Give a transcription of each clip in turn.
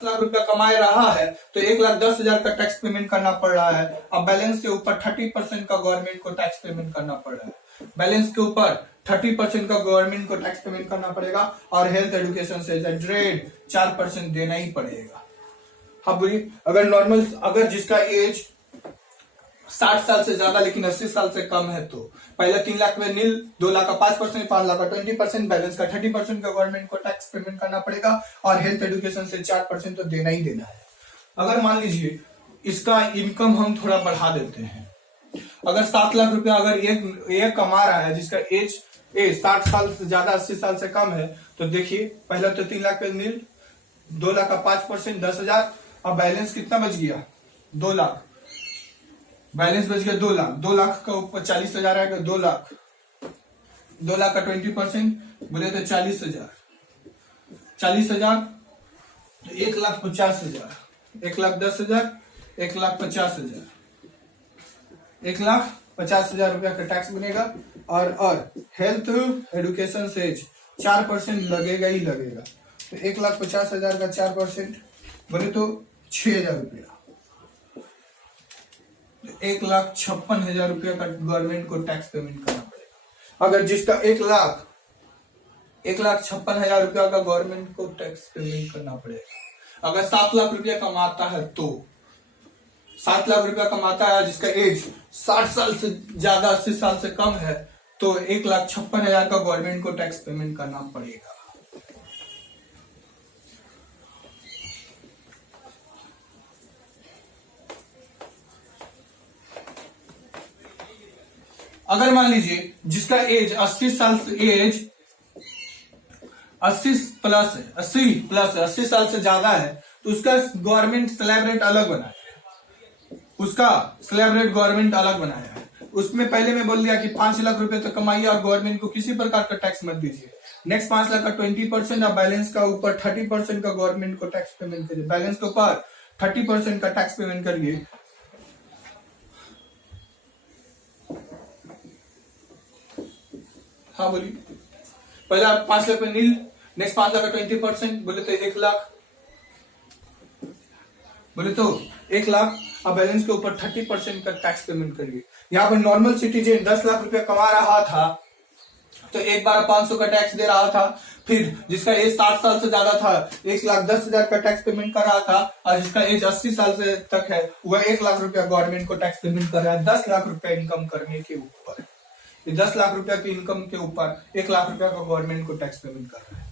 लाख रुपया कमा रहा है तो 1,10,000 का टैक्स पेमेंट करना पड़ रहा है। अब बैलेंस के ऊपर 30% का गवर्नमेंट को टैक्स पेमेंट करना पड़ रहा है। बैलेंस के ऊपर 30% का गवर्नमेंट को टैक्स पेमेंट करना पड़ेगा और हेल्थ एजुकेशन से 4% देना ही पड़ेगा। हाँ बोलिए, अगर जिसका एज 60 साल से ज्यादा लेकिन 80 साल से कम है तो पहले 3 लाख में नील, 2 लाख का 5%, 5 लाख का 20%, बैलेंस का 30% का गवर्नमेंट को टैक्स पेमेंट करना पड़ेगा और हेल्थ एजुकेशन से 4% तो देना ही देना है। अगर मान लीजिए इसका इनकम हम थोड़ा बढ़ा देते हैं, अगर 7 लाख रुपया अगर ये कमा रहा है जिसका एज 60 साल से ज्यादा 80 साल से कम है तो देखिए पहले तो 3 लाख पे नील, 2 लाख का 5% 10,000, अब बैलेंस कितना बच गया 2 लाख, बैलेंस बच गया 2 लाख, 2 लाख का ऊपर 40,000 आएगा, 2 लाख, 2 लाख का 20% बोले तो 40,000, 40,000 तो 1,50,000, 1,10,000, 1,50,000, 1,50,000 रुपया का टैक्स बनेगा और हेल्थ एजुकेशन से 4% लगेगा ही लगेगा। तो 1,50,000 का 4% बोले तो 6,000 रुपया, 1,56,000 रुपया का गवर्नमेंट को टैक्स पेमेंट करना पड़ेगा। अगर जिसका 1,56,000 रुपया का गवर्नमेंट को टैक्स पेमेंट करना पड़ेगा। अगर 7 लाख रुपया कमाता है तो 7 लाख रुपया कमाता है जिसका एज 60 साल से ज्यादा 80 साल से कम है तो 1,56,000 का गवर्नमेंट को टैक्स पेमेंट करना पड़ेगा। अगर मान लीजिए जिसका एज 80 साल से एज 80 प्लस है, 80 साल से ज्यादा है तो उसका गवर्नमेंट स्लैब रेट अलग बनाया है, उसका स्लैब रेट गवर्नमेंट अलग बनाया है। उसमें पहले मैं बोल दिया कि 5 लाख रुपए तो कमाइए और गवर्नमेंट को किसी प्रकार का टैक्स मत दीजिए। नेक्स्ट 5 लाख का 20% और बैलेंस का ऊपर 30% का गवर्नमेंट को टैक्स पेमेंट करिए। बैलेंस के ऊपर 30% का टैक्स पेमेंट करिए। हाँ बोलिए, पहले आप 5 लाख पे नील, नेक्स्ट 5 लाख का 20% बोले तो 1 लाख, बोले तो 1 लाख, अब बैलेंस के ऊपर 30% का टैक्स पेमेंट करिए। यहाँ पर नॉर्मल सिटीजन 10 लाख रुपया कमा रहा था तो 1,12,500 का टैक्स दे रहा था, फिर जिसका एज 60 साल से ज्यादा था 1,10,000 का टैक्स पेमेंट कर रहा था और जिसका एज 80 साल से तक है वह 1 लाख रुपया गवर्नमेंट को टैक्स पेमेंट कर रहा है 10 लाख रुपया इनकम करने के ऊपर। 10 लाख रुपया की इनकम के ऊपर 1 लाख रुपया का गवर्नमेंट को टैक्स पेमेंट कर रहा है।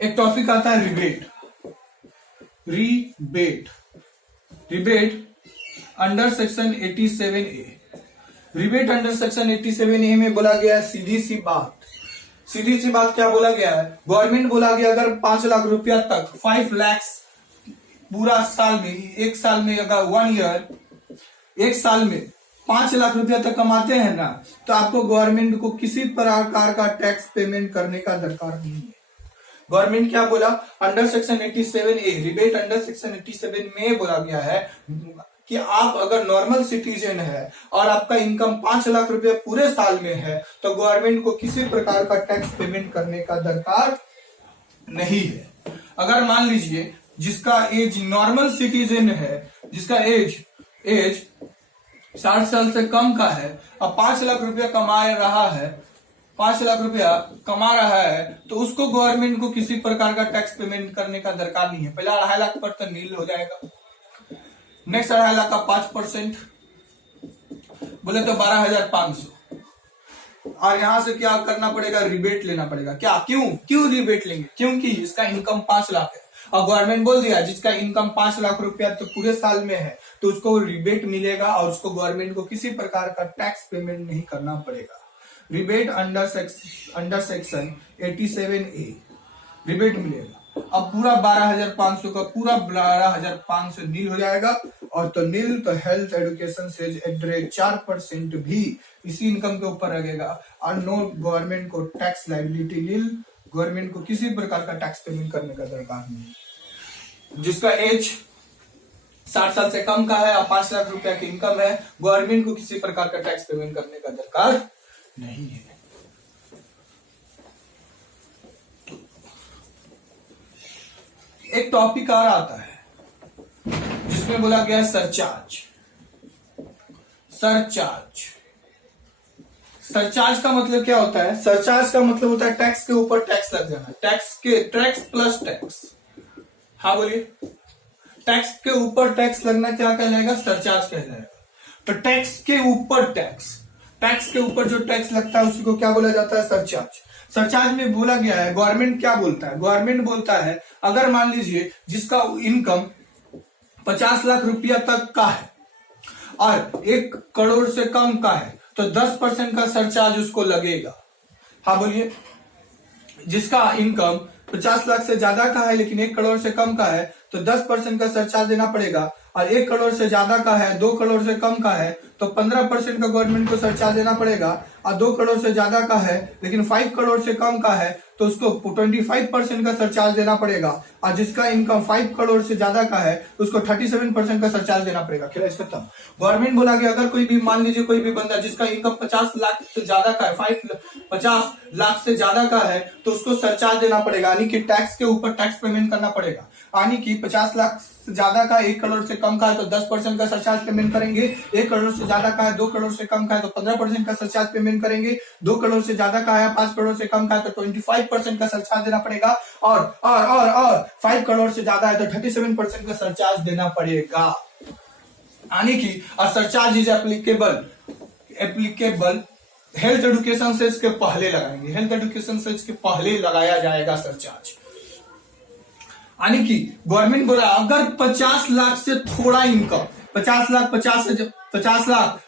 एक टॉपिक आता है rebate under section 87A। Rebate under section 87A में बोला गया है सीधी सी बात क्या बोला गया है, गवर्नमेंट बोला गया अगर 5 लाख रुपया तक 5 लाख पूरा साल में, एक साल में अगर 1 ईयर, एक साल में 5 लाख रुपया तक कमाते हैं ना तो आपको गवर्नमेंट को किसी प्रकार का टैक्स पेमेंट करने का दरकार नहीं है। गवर्नमेंट क्या बोला, under section 87A, rebate under section 87 में बोला गया है कि आप अगर नॉर्मल सिटीजन है और आपका इनकम 5 लाख रुपया पूरे साल में है तो गवर्नमेंट को किसी प्रकार का टैक्स पेमेंट करने का दरकार नहीं है। अगर मान लीजिए जिसका एज नॉर्मल सिटीजन है, जिसका एज 60 साल से कम का है और 5 लाख रुपया कमा रहा है, 5 लाख रुपया कमा रहा है तो उसको गवर्नमेंट को किसी प्रकार का टैक्स पेमेंट करने का दरकार नहीं है। पहले 2.5 लाख पर तो नील हो जाएगा, नेक्स्ट 2.5 लाख का 5% बोले तो 12,500 और यहां से क्या करना पड़ेगा, रिबेट लेना पड़ेगा। क्या क्यों रिबेट लेंगे, क्योंकि इसका इनकम 5 लाख है और गवर्नमेंट बोल दिया जिसका इनकम 5 लाख रुपया तो पूरे साल में है तो उसको रिबेट मिलेगा और उसको गवर्नमेंट को किसी प्रकार का टैक्स पेमेंट नहीं करना पड़ेगा। Rebate under section 87A rebate मिलेगा। अब पूरा 12,500 का पूरा 12,500 नील हो जाएगा और तो नील तो हेल्थ एजुकेशन से 4% भी इसी इनकम के ऊपर लगेगा और नो गवर्नमेंट को टैक्स लायबिलिटी नील, गवर्नमेंट को किसी प्रकार का टैक्स पेमेंट करने का दरकार नहीं। जिसका एज 60 साल से कम का है और 5 लाख रुपया की इनकम है, गवर्नमेंट को किसी प्रकार का टैक्स पेमेंट करने का दरकार नहीं है। एक टॉपिक और आता है जिसमें बोला गया सरचार्ज। सरचार्ज, सरचार्ज का मतलब क्या होता है? सरचार्ज का मतलब होता है टैक्स के ऊपर टैक्स लग जाना, टैक्स प्लस टैक्स। हाँ बोलिए, टैक्स के ऊपर टैक्स लगना क्या कहलाएगा? सरचार्ज कहलाएगा। तो टैक्स के ऊपर टैक्स, टैक्स के ऊपर जो टैक्स लगता है उसी को क्या बोला जाता है? सरचार्ज। सरचार्ज में बोला गया है, गवर्नमेंट क्या बोलता है? गवर्नमेंट बोलता है अगर मान लीजिए जिसका इनकम 50 लाख रुपया तक का है और 1 करोड़ से कम का है तो 10% का सरचार्ज उसको लगेगा। हाँ बोलिए, जिसका इनकम 50 लाख से ज्यादा का है लेकिन 1 करोड़ से कम का है तो 10% का सरचार्ज देना पड़ेगा, और 1 करोड़ से ज्यादा का है, 2 करोड़ से कम का है तो 15% का गवर्नमेंट को सरचार्ज देना पड़ेगा, और 2 करोड़ से ज्यादा का है लेकिन 5 करोड़ से कम का है तो उसको 25% का सरचार्ज देना पड़ेगा, और जिसका इनकम 5 करोड़ से ज्यादा का है उसको 37% का सरचार्ज देना पड़ेगा। क्या इसका खत्म? गवर्नमेंट बोला कि अगर कोई भी, मान लीजिए कोई भी बंदा जिसका इनकम 50 लाख से ज्यादा का है, 50 लाख से ज्यादा का है तो उसको सरचार्ज देना पड़ेगा, यानी कि टैक्स के ऊपर टैक्स पेमेंट करना पड़ेगा। यानी कि 50 लाख से ज्यादा का, 1 करोड़ से कम का है तो 10% का सरचार्ज पेमेंट करेंगे, 1 करोड़ से ज्यादा का है, 2 करोड़ से कम का है तो 15% का सरचार्ज पेमेंट करेंगे, 2 करोड़ से ज्यादा का है, 5 करोड़ से कम का है तो 25% का सरचार्ज देना पड़ेगा, और 5 करोड़ से ज्यादा है तो 37% का सरचार्ज देना पड़ेगा। यानी कि surcharge is applicable health education cess के पहले लगाएंगे, हेल्थ एजुकेशन सेस के पहले लगाया जाएगा सरचार्ज। यानी कि गवर्नमेंट बोला अगर 50 लाख से थोड़ा इनकम, 50 लाख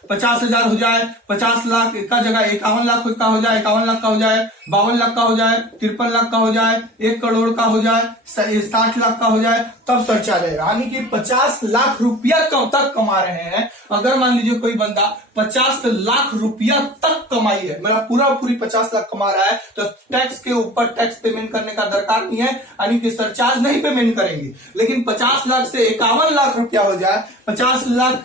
50,000 हो जाए, 50 लाख का जगह 51 लाख का हो जाए, 51 लाख का हो जाए, 52 लाख का हो जाए, 53 लाख का हो जाए, 1 करोड़ का हो जाए, 60 लाख का हो जाए, तब सरचार्ज आएगा। यानी कि 50 लाख रुपया कब तक कमा रहे हैं, अगर मान लीजिए कोई बंदा 50 लाख रुपया तक कमाई है, मेरा पूरी 50 लाख कमा रहा है तो टैक्स के ऊपर टैक्स पेमेंट करने का दरकार नहीं है, यानी कि सरचार्ज नहीं पेमेंट करेंगे। लेकिन 50 लाख से 51 लाख रुपया हो जाए, 50 लाख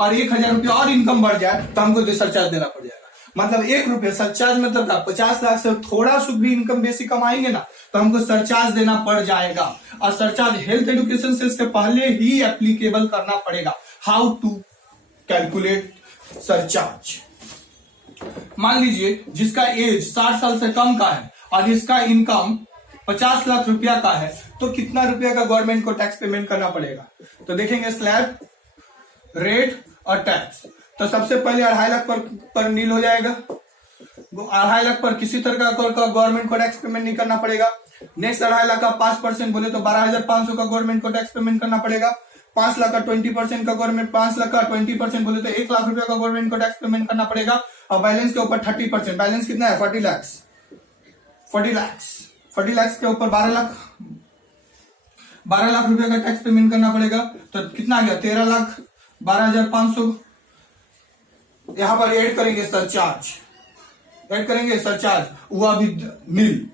और 1,000 रुपया और इनकम बढ़ जाए तो हमको सरचार्ज देना पड़ जाएगा। मतलब 1 रुपया सरचार्ज, मतलब 50 लाख से थोड़ा सा भी इनकम बेसी कमाएंगे ना तो हमको सरचार्ज देना पड़ जाएगा, और सरचार्ज हेल्थ एजुकेशन से इसके पहले ही एप्लीकेबल करना पड़ेगा। How to calculate surcharge? मान लीजिए जिसका एज 60 साल से कम का है और जिसका इनकम 50 लाख रुपया का है तो कितना रुपया का गवर्नमेंट को टैक्स पेमेंट करना पड़ेगा? तो देखेंगे स्लैब, रेट और टैक्स। तो सबसे पहले 2.5 लाख पर नील हो जाएगा, 2.5 लाख पर किसी तरह का गवर्नमेंट को टैक्स पेमेंट नहीं करना पड़ेगा। नेक्स्ट 2.5 लाख का 5% बोले तो 12,500 का गवर्नमेंट को टैक्स पेमेंट करना पड़ेगा। 5 लाख का 20% का गवर्नमेंट, 5 लाख का 20% बोले तो 1 लाख रुपया का गवर्नमेंट को टैक्स पेमेंट करना पड़ेगा, और बैलेंस के ऊपर 30%, बैलेंस कितना है? 40 लाख के ऊपर 12 लाख रुपया का टैक्स पेमेंट करना पड़ेगा। तो कितना आ गया? 13 लाख 12,500। यहां पर ऐड करेंगे सरचार्ज, हुआ भी नील।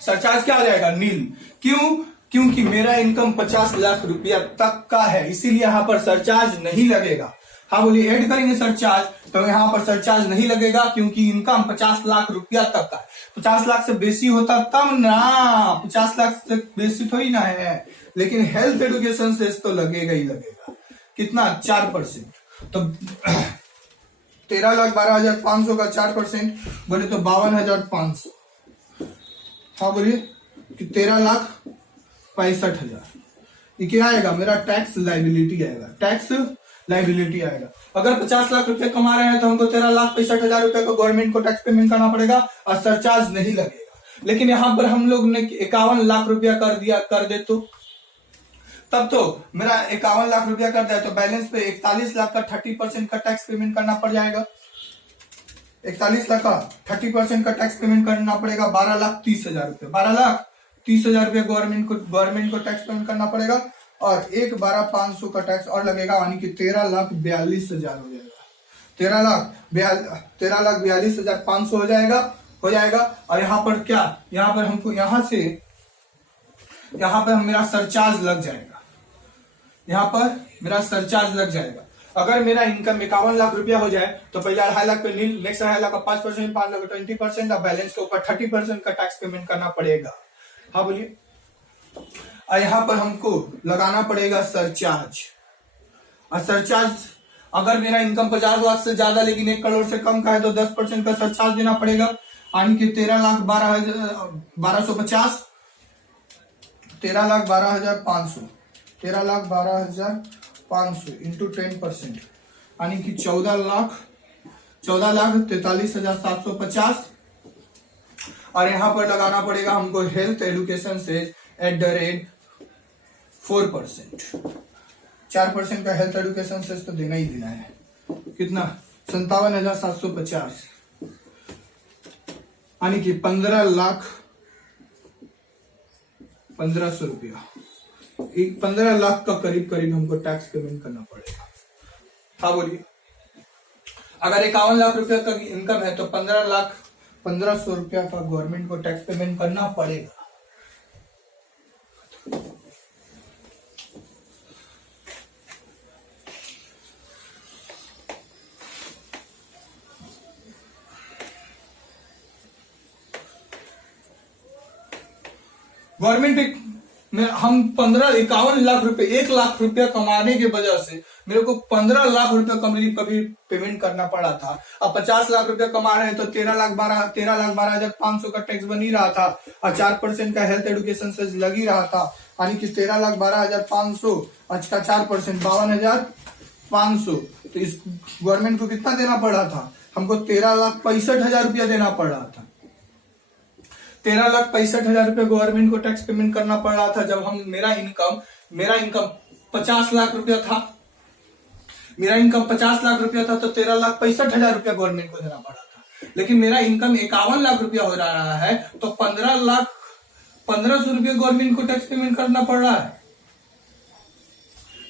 सरचार्ज क्या आ जाएगा? नील। क्यों? क्योंकि मेरा इनकम 50 लाख रुपया तक का है, इसीलिए यहां पर सरचार्ज नहीं लगेगा। हाँ बोलिए, ऐड करेंगे सरचार्ज तो यहां पर सरचार्ज नहीं लगेगा क्योंकि इनकम 50 लाख रुपया तक का है। 50 लाख से बेसी होता तब ना, 50 लाख से बेसी थोड़ी ना है, लेकिन हेल्थ एजुकेशन से तो लगेगा ही लगेगा। कितना? 4%। तो 13,12,500 का 4% बोले तो 52,500। हाँ बोलिए कि 13,65,000। ये क्या आएगा? मेरा टैक्स लाइबिलिटी आएगा। अगर 50 लाख रुपए कमा रहे हैं तो हमको 13,65,000 रुपए को गवर्नमेंट को टैक्स पेमेंट करना पड़ेगा और सरचार्ज नहीं लगेगा। लेकिन यहां पर हम लोग ने 51 लाख रुपया कर दे तो तब तो मेरा 51 लाख रुपया कर दिया तो बैलेंस पे 41 लाख का 30% का टैक्स पेमेंट करना पड़ जाएगा। 41 लाख का 30% का टैक्स पेमेंट करना पड़ेगा, 12,30,000 रुपये। 12,30,000 रुपये गवर्नमेंट को टैक्स पेमेंट करना पड़ेगा, और 12,500 का टैक्स और लगेगा, यानी कि 13,42,000 हो जाएगा। 13,42,500 हो जाएगा। और यहाँ पर क्या? यहाँ पर हमको यहाँ पर मेरा सरचार्ज लग जाएगा। यहाँ पर मेरा सरचार्ज लग जाएगा। अगर मेरा इनकम 51 लाख रुपया हो जाए तो पहले 2.5 लाख पे नील, नेक्स्ट 2.5 लाख का 5%, 5 लाख का 20%, और बैलेंस के ऊपर 30% का टैक्स पेमेंट करना पड़ेगा। हाँ बोलिए। और यहाँ पर हमको लगाना पड़ेगा सरचार्ज। और सरचार्ज अगर मेरा इनकम 50 लाख से ज्यादा लेकिन 1 करोड़ से कम का है तो 10% का सरचार्ज देना पड़ेगा, यानी कि 13,12,500 13,12,500 इंटू 10%, यानी कि 14,43,750। और यहाँ पर लगाना पड़ेगा हमको हेल्थ एजुकेशन से @4%। 4% का हेल्थ एजुकेशन सेस तो देना ही देना है। कितना? 57,750, यानी कि 15,15,000 रुपया, 15 लाख का करीब करीब हमको टैक्स पेमेंट करना पड़ेगा। हाँ बोलिए। अगर 51 लाख रुपया का इनकम है तो 15,15,000 रुपया का गवर्नमेंट को टैक्स पेमेंट करना पड़ेगा। गवर्नमेंट में हम 51 लाख रुपए, 1 लाख रुपया कमाने के वजह से मेरे को 15 लाख रुपया कभी पेमेंट करना पड़ा था। अब 50 लाख रुपया कमा रहे हैं तो 13,12,500 का टैक्स बन ही रहा था, और 4% का हेल्थ एजुकेशन से लग ही रहा था, यानी कि 13,12,500 आज का 4% 52,500। तो इस गवर्नमेंट को कितना देना पड़ा था? हमको 13,65,000 रुपया देना पड़ रहा था। 13,65,000 रुपये गवर्नमेंट को टैक्स पेमेंट करना पड़ रहा था जब हम मेरा इनकम 50 लाख रुपया था। मेरा इनकम 50 लाख रुपया था तो 13,65,000 रुपया गवर्नमेंट को देना पड़ा था। लेकिन मेरा इनकम 51 लाख रुपया हो रहा है तो 15,15,000 रुपया गवर्नमेंट को टैक्स पेमेंट करना पड़ रहा है।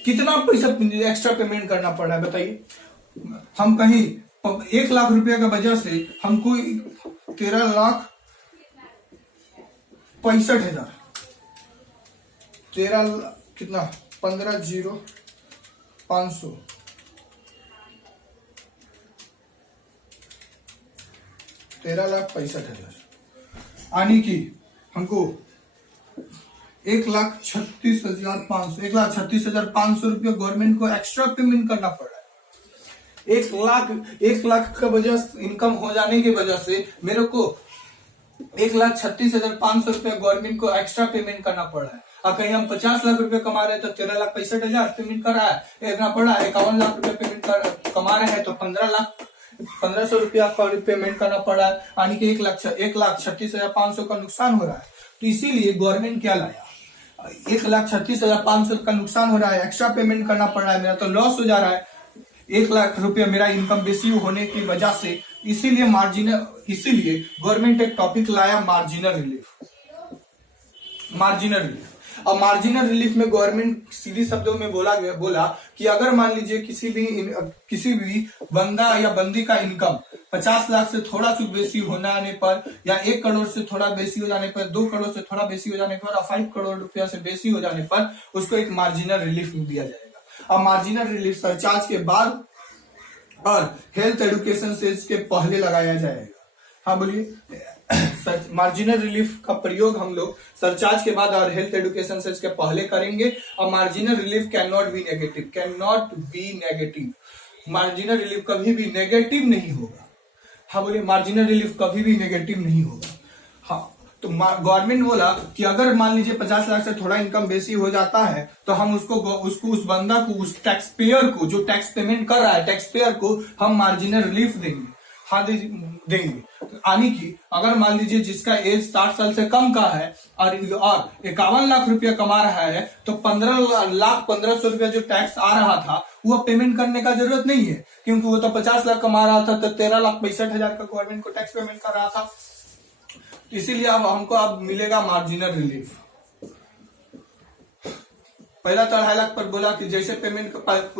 कितना पैसा एक्स्ट्रा पेमेंट करना पड़ रहा है बताइए। हम कहीं 1 लाख रुपया का वजह से हमको 13,65,000, 13 कितना 15,000,500, 13,65,000, यानी कि हमको 1,36,500, 1,36,500 रुपया गवर्नमेंट को एक्स्ट्रा पेमेंट करना पड़ रहा है। 1 लाख का वजह इनकम हो जाने की वजह से मेरे को 1,36,500 रुपया गवर्नमेंट को एक्स्ट्रा पेमेंट करना पड़ रहा है। और कहीं हम 50 लाख रुपए कमा रहे हैं तो 13,65,000 पेमेंट कर रहा है पड़ रहा है। 51 लाख रुपए कमा रहे हैं तो 15,000 रुपया पेमेंट करना पड़ रहा है, यानी कि 1,36,500 का नुकसान हो रहा है। तो इसीलिए गवर्नमेंट क्या लाया, 1,36,500 का नुकसान हो रहा है, एक्स्ट्रा पेमेंट करना पड़ रहा है, मेरा तो लॉस हो जा रहा है 1 लाख रुपया मेरा इनकम बेसी होने की वजह से। इसीलिए गवर्नमेंट एक टॉपिक लाया मार्जिनल रिलीफ। और मार्जिनल रिलीफ में गवर्नमेंट सीधी शब्दों में बोला कि अगर मान लीजिए किसी भी बंदा या बंदी का इनकम 50 लाख से थोड़ा सा बेसी होने पर, या 1 करोड़ से थोड़ा बेसी हो जाने पर, 2 करोड़ से थोड़ा बेसी हो जाने पर, और 5 करोड़ रुपया से बेसी हो जाने पर उसको एक मार्जिनल रिलीफ दिया जाएगा। और मार्जिनल रिलीफ सरचार्ज के बाद और हेल्थ एजुकेशन से इसके पहले लगाया जाएगा। हाँ बोलिए। मार्जिनल रिलीफ का प्रयोग हम लोग सरचार्ज के बाद और हेल्थ एजुकेशन से इसके पहले करेंगे। और marginal relief can not be negative, marginal relief कभी भी नेगेटिव नहीं होगा। हाँ बोलिए। मार्जिनल रिलीफ कभी भी नेगेटिव नहीं होगा। हाँ, तो गवर्नमेंट बोला कि अगर मान लीजिए 50 लाख से थोड़ा इनकम बेसी हो जाता है तो हम उसको उस बंदा को, उस टैक्स पेयर को जो टैक्स पेमेंट कर रहा है, टैक्स पेयर को हम मार्जिनल रिलीफ देंगे। हाँ देंगे, यानी कि अगर मान लीजिए जिसका एज 60 साल से कम का है और 51 लाख रुपया कमा रहा है तो 15,15,000 रुपया जो टैक्स आ रहा था वो पेमेंट करने का जरूरत नहीं है, क्योंकि वो तो 50 लाख कमा रहा था तो 13,65,000 का गवर्नमेंट को टैक्स पेमेंट कर रहा था। इसीलिए अब हमको अब मिलेगा मार्जिनल रिलीफ। पहला तो 2.5 लाख पर बोला कि जैसे पेमेंट,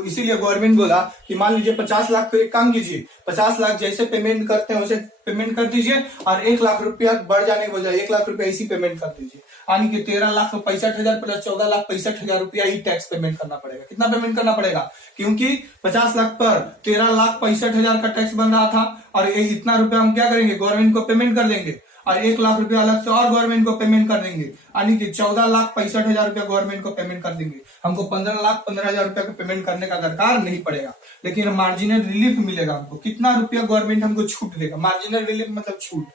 इसीलिए गवर्नमेंट बोला कि मान लीजिए 50 लाख पे काम कीजिए, 50 लाख जैसे पेमेंट करते हैं वैसे पेमेंट कर दीजिए, और 1 लाख रुपया बढ़ जाने के बजाय 1 लाख रुपया इसी पेमेंट कर दीजिए। यानी कि 13,65,000 प्लस 14,65,000 रुपया ही टैक्स पेमेंट करना पड़ेगा। कितना पेमेंट करना पड़ेगा? क्योंकि 50 लाख पर 13,65,000 का टैक्स बन रहा था और इतना रुपया हम क्या करेंगे, गवर्नमेंट को पेमेंट कर देंगे और 1 लाख रुपया अलग से और गवर्नमेंट को पेमेंट कर देंगे, यानी कि 14,65,000 रुपया गवर्नमेंट को पेमेंट कर देंगे। हमको 15,15,000 रुपया को पेमेंट करने का दरकार नहीं पड़ेगा, लेकिन मार्जिनल रिलीफ मिलेगा हमको। कितना रुपया गवर्नमेंट हमको छूट देगा? मार्जिनल रिलीफ मतलब छूट।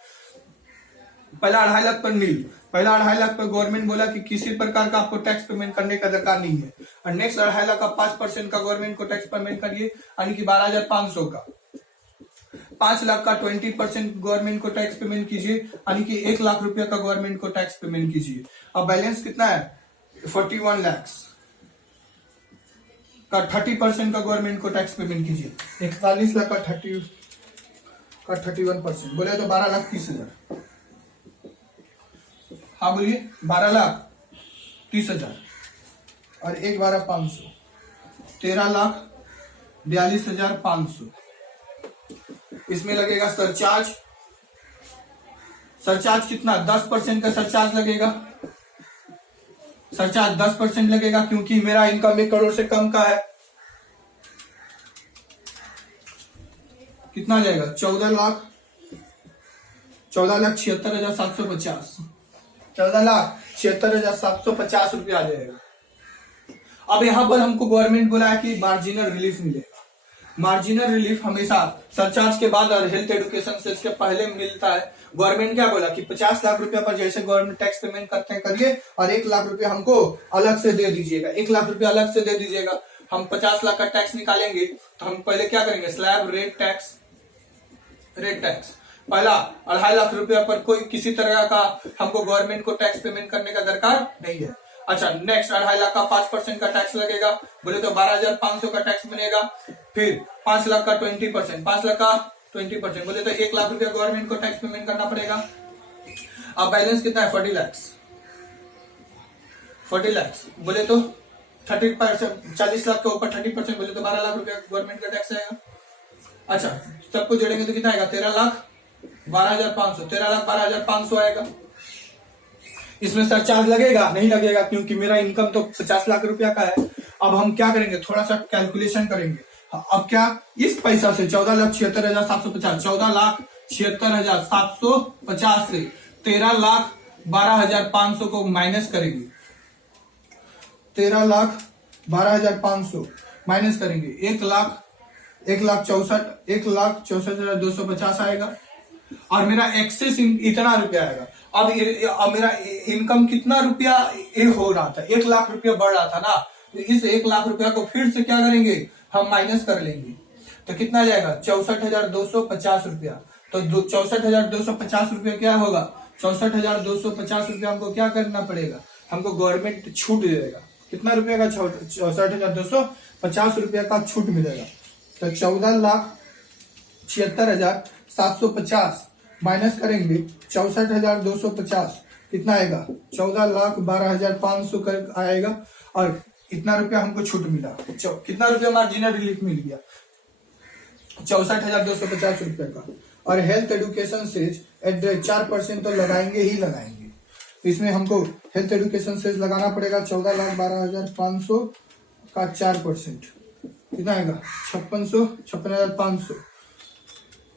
पहला 2.5 लाख पर नील, पहला 2.5 लाख पर गवर्नमेंट बोला कि किसी प्रकार का आपको टैक्स पेमेंट करने का दरकार नहीं है, और नेक्स्ट 2.5 लाख का 5% का गवर्नमेंट को टैक्स पेमेंट करिए, यानी कि 12,500 का। 5 लाख का 20% गवर्नमेंट को टैक्स पेमेंट कीजिए, यानी कि 1 लाख रुपया का गवर्नमेंट को टैक्स पेमेंट कीजिए। अब बैलेंस कितना है? 41 लाख का 30% का गवर्नमेंट को टैक्स पेमेंट कीजिए। 41 लाख का 31% बोले तो 12,30,000। हाँ बोलिए, 12,30,000 और 1,12,500, 13,42,500। इसमें लगेगा सरचार्ज। सरचार्ज कितना? 10% का सरचार्ज लगेगा। सरचार्ज 10% लगेगा क्योंकि मेरा इनकम 1 करोड़ से कम का है। कितना जाएगा? 14,76,750, 14,76,750 रुपया आ जाएगा। अब यहां पर हमको गवर्नमेंट बोला है कि मार्जिनल रिलीफ मिलेगा। मार्जिनल रिलीफ हमेशा सरचार्ज के बाद और हेल्थ एजुकेशन सेस के पहले मिलता है। गवर्नमेंट क्या बोला कि 50 लाख रुपया पर जैसे गवर्नमेंट टैक्स पेमेंट करते हैं करिए, और 1 लाख रुपया हमको अलग से दे दीजिएगा। 1 लाख रुपया अलग से दे दीजिएगा। हम 50 लाख का टैक्स निकालेंगे तो हम पहले क्या करेंगे? Slab rate tax. पहला 2.5 लाख रुपया पर कोई किसी तरह का हमको गवर्नमेंट को टैक्स पेमेंट करने का दरकार नहीं है। अच्छा, नेक्स्ट 2.5 लाख का 5% का टैक्स लगेगा, बोले तो 12,500 का टैक्स बनेगा। फिर 5 लाख का 20%, 5 लाख का 20%, बोले तो 1 लाख रुपया गवर्नमेंट को टैक्स पेमेंट करना पड़ेगा। अब बैलेंस कितना है? 40 लाख। 40 लाख बोले तो 30%, 40 लाख के ऊपर 30% बोले तो 12 लाख रुपया गवर्नमेंट का टैक्स आएगा। अच्छा, सबको जोड़ेंगे तो कितना आएगा? 13,12,500, 13,12,500 आएगा। इसमें सरचार्ज लगेगा? नहीं लगेगा, क्योंकि मेरा इनकम तो 50 लाख रुपया का है। अब हम क्या करेंगे? थोड़ा सा कैलकुलेशन करेंगे। अब क्या इस पैसा से 14,76,750, 14,76,750 से 13,12,500 को माइनस करेंगे। 13,12,500 माइनस करेंगे, 1,64,250 आएगा, और मेरा एक्सेस इतना रुपया आएगा। अब मेरा इनकम कितना रुपया हो रहा था? 1 लाख रुपया बढ़ रहा था ना। इस 1 लाख रुपया को फिर से क्या करेंगे? हम माइनस कर लेंगे। तो कितना जाएगा? 64,250 रुपया। तो 64,250 रुपया क्या होगा? 64,250 रुपया हमको क्या करना पड़ेगा? हमको गवर्नमेंट छूट देगा। कितना रुपया का? 64,250 रुपया का छूट मिलेगा। तो 14,76,750 माइनस करेंगे 64,250, कितना आएगा? 14,12,500 कर आएगा, और इतना रुपया हमको छूट मिला। कितना रुपया मार्जिनल रिलीफ मिल गया? 64,250 रुपए का। और हेल्थ एजुकेशन सेज 4% तो लगाएंगे ही लगाएंगे। इसमें हमको हेल्थ एजुकेशन सेज लगाना पड़ेगा। 14,12,500 का 4% कितना आएगा? 56,500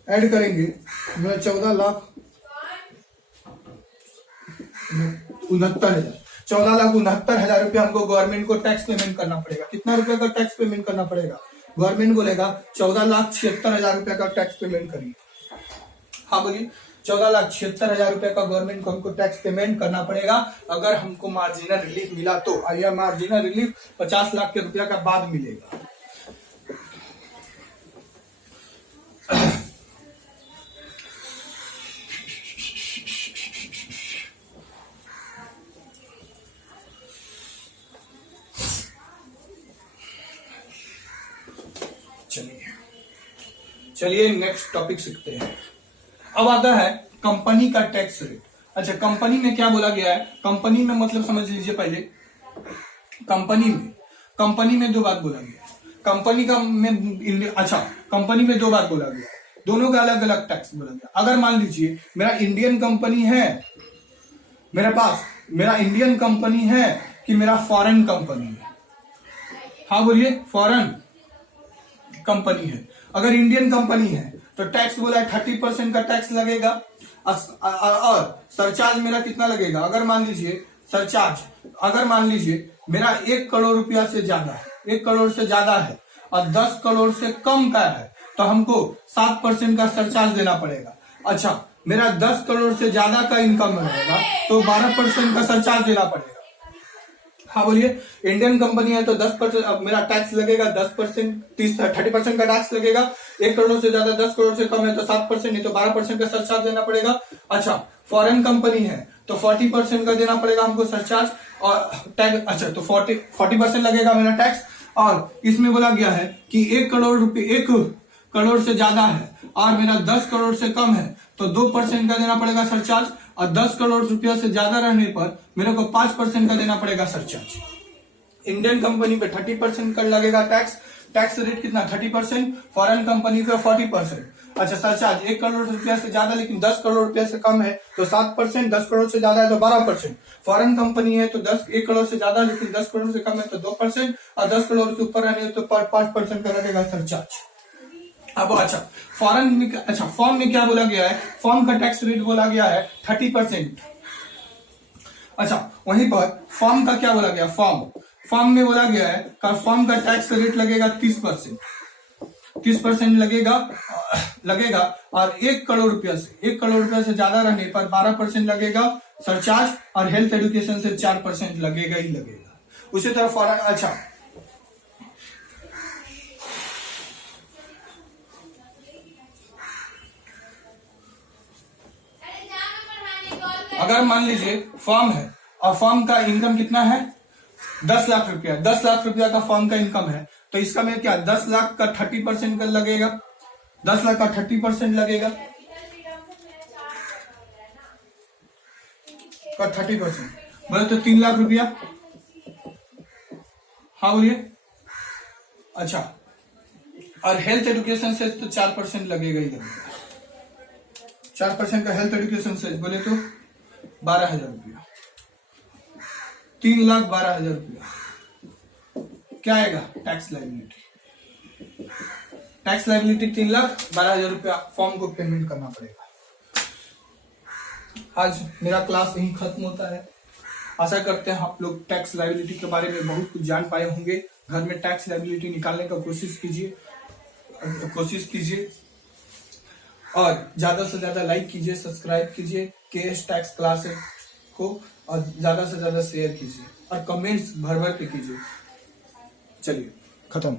ऐड करेंगे, मेरा 14,69,000, 14,69,000 रुपया हमको गवर्नमेंट को टैक्स पेमेंट करना पड़ेगा। कितना रुपया का टैक्स पेमेंट करना पड़ेगा? गवर्नमेंट बोलेगा 14,76,000 रुपया का टैक्स पेमेंट करिए। हाँ बोलिए, 14,76,000 रुपया का गवर्नमेंट को हमको टैक्स पेमेंट करना पड़ेगा अगर हमको मार्जिनल रिलीफ मिला तो। यह मार्जिनल रिलीफ 50 लाख के रुपया का बाद मिलेगा। चलिए नेक्स्ट टॉपिक सीखते हैं। अब आता है कंपनी का टैक्स रेट। अच्छा, कंपनी में क्या बोला गया है? कंपनी में मतलब समझ लीजिए पहले, कंपनी में 2 बात बोला गया। कंपनी में 2 बात बोला गया, दोनों का अलग अलग टैक्स बोला गया। अगर मान लीजिए मेरा इंडियन कंपनी है, मेरे पास मेरा इंडियन कंपनी है कि मेरा फॉरेन कंपनी है? हाँ बोलिए, फॉरेन कंपनी है। अगर इंडियन कंपनी है तो टैक्स बोला है 30% का टैक्स लगेगा, और सरचार्ज मेरा कितना लगेगा? अगर मान लीजिए सरचार्ज, अगर मान लीजिए मेरा 1 करोड़ रुपया से ज्यादा है, 1 करोड़ से ज्यादा है और 10 करोड़ से कम का है, तो हमको 7% का सरचार्ज देना पड़ेगा। अच्छा, मेरा 10 करोड़ से ज्यादा का इनकम रहेगा तो 12% का सरचार्ज देना पड़ेगा। हाँ बोलिए, इंडियन कंपनी है तो 10% मेरा टैक्स लगेगा, 10%, 30% का टैक्स लगेगा। 1 करोड़ से ज्यादा, 10 करोड़ से कम है तो 7%, नहीं तो 12% का सरचार्ज देना पड़ेगा। अच्छा, फॉरेन कंपनी है तो 40% का देना पड़ेगा हमको सरचार्ज और टैक्स। अच्छा, तो 40% लगेगा मेरा टैक्स। और इसमें बोला गया है कि 1 करोड़ से ज्यादा है और मेरा 10 करोड़ से कम है तो 2% का देना पड़ेगा सरचार्ज, और 10 करोड़ रुपया से ज्यादा रहने पर मेरे को 5% का देना पड़ेगा सरचार्ज। इंडियन कंपनी पे 30% का लगेगा टैक्स। टैक्स रेट कितना? 30%। फॉरेन कंपनी पे 40%। अच्छा, सरचार्ज 1 करोड़ रुपया से ज्यादा लेकिन 10 करोड़ रुपया से कम है तो 7%, 10 करोड़ से ज्यादा है तो 12%। फॉरेन कंपनी है तो 1 करोड़ से ज्यादा लेकिन 10 करोड़ से कम है तो 2%, और 10 करोड़ से ऊपर रहने तो 5% का लगेगा सरचार्ज। अब अच्छा, फॉर्म में क्या बोला गया है? फॉर्म का टैक्स रेट बोला गया है 30%। अच्छा, वहीं पर फॉर्म का क्या बोला गया? फॉर्म में बोला गया है कि फॉर्म का टैक्स रेट लगेगा 30%। 30% लगेगा और 1 करोड़ रुपया से ज्यादा रहने पर 12% लगेगा सरचार्ज, और हेल्थ एजुकेशन से 4% लगेगा ही लगेगा। उसी तरह फॉरेन, अच्छा अगर मान लीजिए फॉर्म है और फॉर्म का इनकम कितना है? 10 लाख रुपया। 10 लाख रुपया का फॉर्म का इनकम है तो इसका में क्या 10 लाख का 30% का लगेगा? 10 लाख का 30% लगेगा का 30%, बोले तो 3 लाख रुपया। हाँ बोलिए। अच्छा, और हेल्थ एजुकेशन से तो 4% लगेगा ही लगेगा। 4% का हेल्थ एजुकेशन से बोले तो 12,000 रुपया। 3,12,000 रुपया क्या आएगा? Tax liability. टैक्स लाइबिलिटी 3,12,000 रुपया फॉर्म को पेमेंट करना पड़ेगा। आज मेरा क्लास यही खत्म होता है। आशा करते हैं आप लोग टैक्स लाइबिलिटी के बारे में बहुत कुछ जान पाए होंगे। घर में टैक्स लाइबिलिटी निकालने का कोशिश कीजिए और ज्यादा से ज्यादा लाइक कीजिए, सब्सक्राइब कीजिए केएस टैक्स क्लास को, और ज्यादा से ज्यादा शेयर कीजिए और कमेंट्स भर भर के कीजिए। चलिए, खत्म।